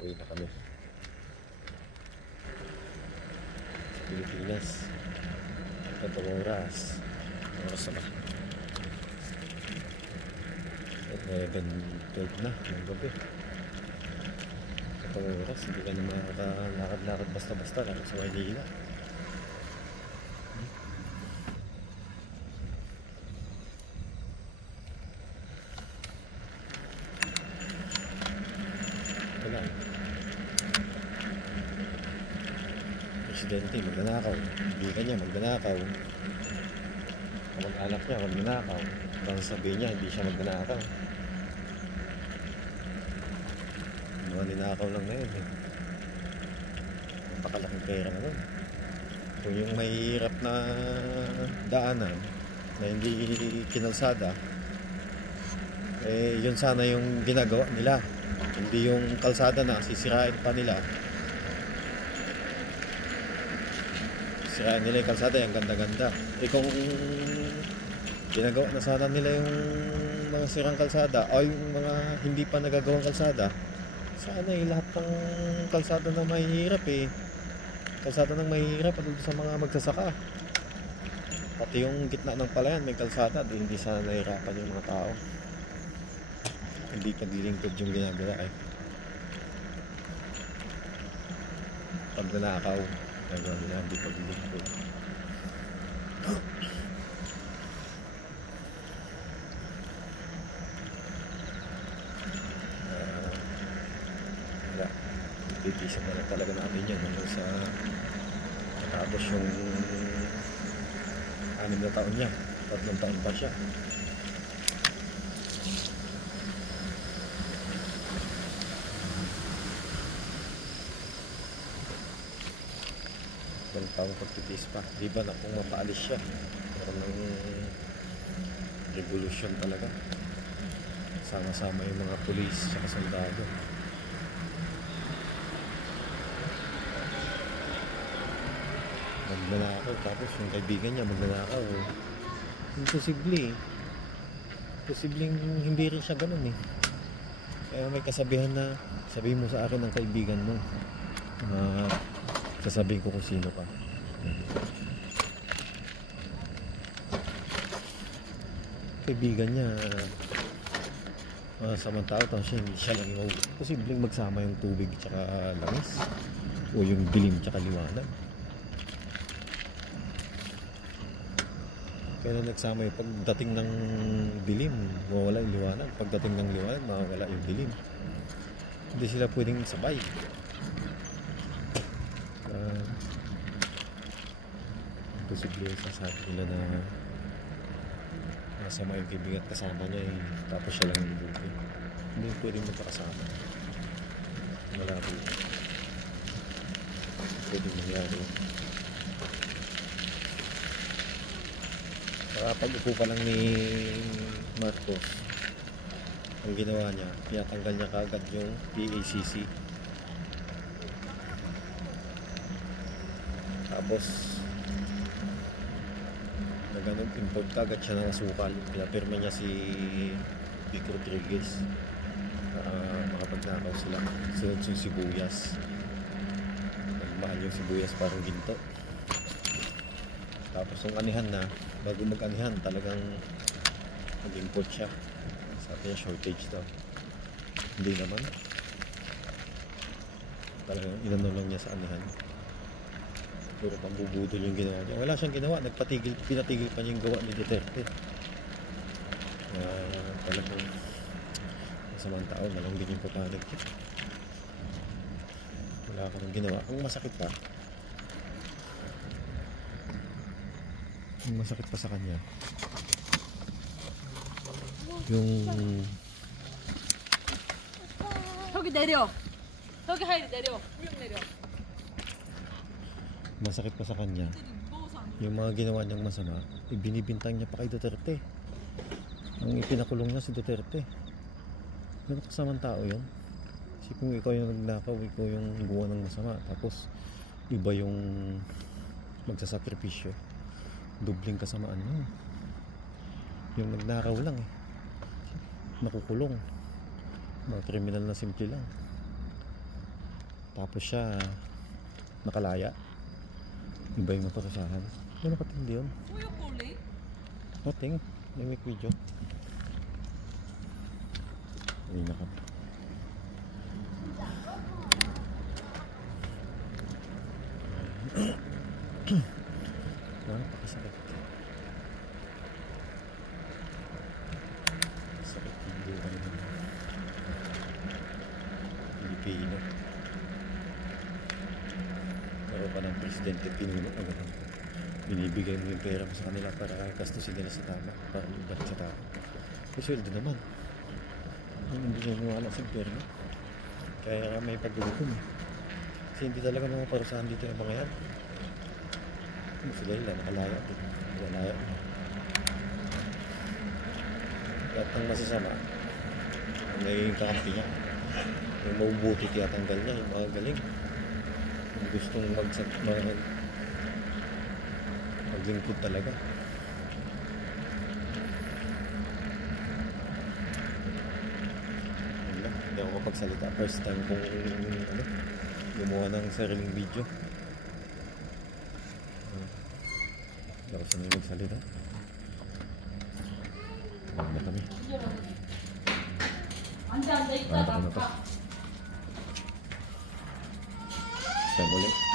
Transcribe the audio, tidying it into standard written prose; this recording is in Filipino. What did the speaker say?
Uwi na kami sa Pilipinas. Itong oras na ba? 11:12 na ng gabi. Itong oras hindi ka na makakalakad-lakad basta-basta lang sa Maynila. Wala. Presidente magnanakaw, ibigan niya magnanakaw, kamag-anak niya magnanakaw, bang sabihin niya hindi siya magnanakaw. Mga ninakaw lang ngayon eh. Napakalaking pera naman. Kung yung mahirap na daanan na hindi kinalsada, eh yun sana yung ginagawa nila, hindi yung kalsada na sisirain pa nila. Sirain nila yung kalsada, yung ganda-ganda. Eh kung ginagawa na sana nila yung mga sirang kalsada o yung mga hindi pa nagagawang kalsada, sana eh lahat ng kalsada na mahihirap eh, kalsada ng mahihirap at sa mga magsasaka, pati yung gitna ng palayan may kalsada, hindi sana nahihirapan yung mga tao. Hindi paglilingkod yung ginagawa eh. Pag nanakaw nagawa nila, hindi paglilingkod. Titisan na lang talaga natin yan hanggang sa matapos yung 6 na taon niya, 3 taon pa siya. Walang taong pagtitis pa, di ba na kung mapaalis siya, meron ng revolution talaga, sama-sama yung mga pulis at sundalo. Magnanakaw, tapos yung kaibigan niya magnanakaw. Imposible eh. Posibleng hindi rin siya ganun eh. Kaya may kasabihan na sabihin mo sa akin ng kaibigan mo, sasabihin ko kung sino ka. Kaibigan niya masamang tao, tapos hindi siya lang yung posibleng magsama yung tubig tsaka langis o yung dilim tsaka liwanag. Kaya nagsama yung pagdating ng dilim, mawawala yung liwanag. Pagdating ng liwanag, mawawala yung dilim. Hindi sila pwedeng sabay. Posible sasabi nila na masama yung kaibigan kasama niya eh, tapos siya lang yung buti. Hindi pwedeng magkakasama. Wala po. Pwedeng mangyari. Pag-upo pa lang ni Marcos, ang ginawa niya, pinatanggal niya kaagad yung PACC. Tapos nag-import kaagad siya ng asukal. Pinapirma niya si Vic Rodriguez para makapagnakaw sila. Sunod yung sibuyas, nagmahal yung sibuyas parang ginto. Tapos yung anihan na, bago mag-anihan talagang nag-import siya. Sabi niya shortage daw. Hindi naman, talagang inano lang niya sa anihan. Puro pambubudol yung ginawa niya. Wala siyang ginawa, pinatigil pa niya yung gawa ni Duterte. Talagang masamang tao, walang din yung putanig. Wala ka nang ginawa. Kung masakit pa sa kanya yung 저기 내려. 저기 하이 내려. 후렴 내려. masakit pa sa kanya yung mga ginawa niyang masama, ibinibintang niya pa kay Duterte. Ang ipinakulong niya si Duterte. Ano kasamang tao yun? Kasi kung ikaw yung nagnakaw, ikaw yung gumawa ng masama, tapos iba yung magsasakripisyo, dubling kasamaan mo. Yung nagnakaw lang eh, nakukulong. Mga kriminal na simple lang. Tapos siya nakalaya. Iba yung maparusahan. Ano nakatindi yun? Who you calling? Nothing. May make video. Ay naka. Napakasakit. Sakit hindi ka naman. Pilipino. Pero pa ng presidente pinuno agad. Binibigay mo yung pera mo sa kanila para gastusin nila sa tama. Para ibalik sa tao. May sweldo naman. Hindi mo wala sa gobyerno. Kaya may paggugutom. Kasi hindi talaga mga parusahan dito yung mga yan. Sila yun lang, nakalaya din. Nakalaya din. At ang masasama, may kakampi niya. Yung mabubuti tiyatanggal niya, yung mga galing. Yung gustong maglingkod talaga. Wala, hindi ako kapagsalita. First time kong gumawa ng sariling video. Hindi ako sanay magsalita. Huwag na kami. 앉아 있다 Ano to? 나 Time ulit.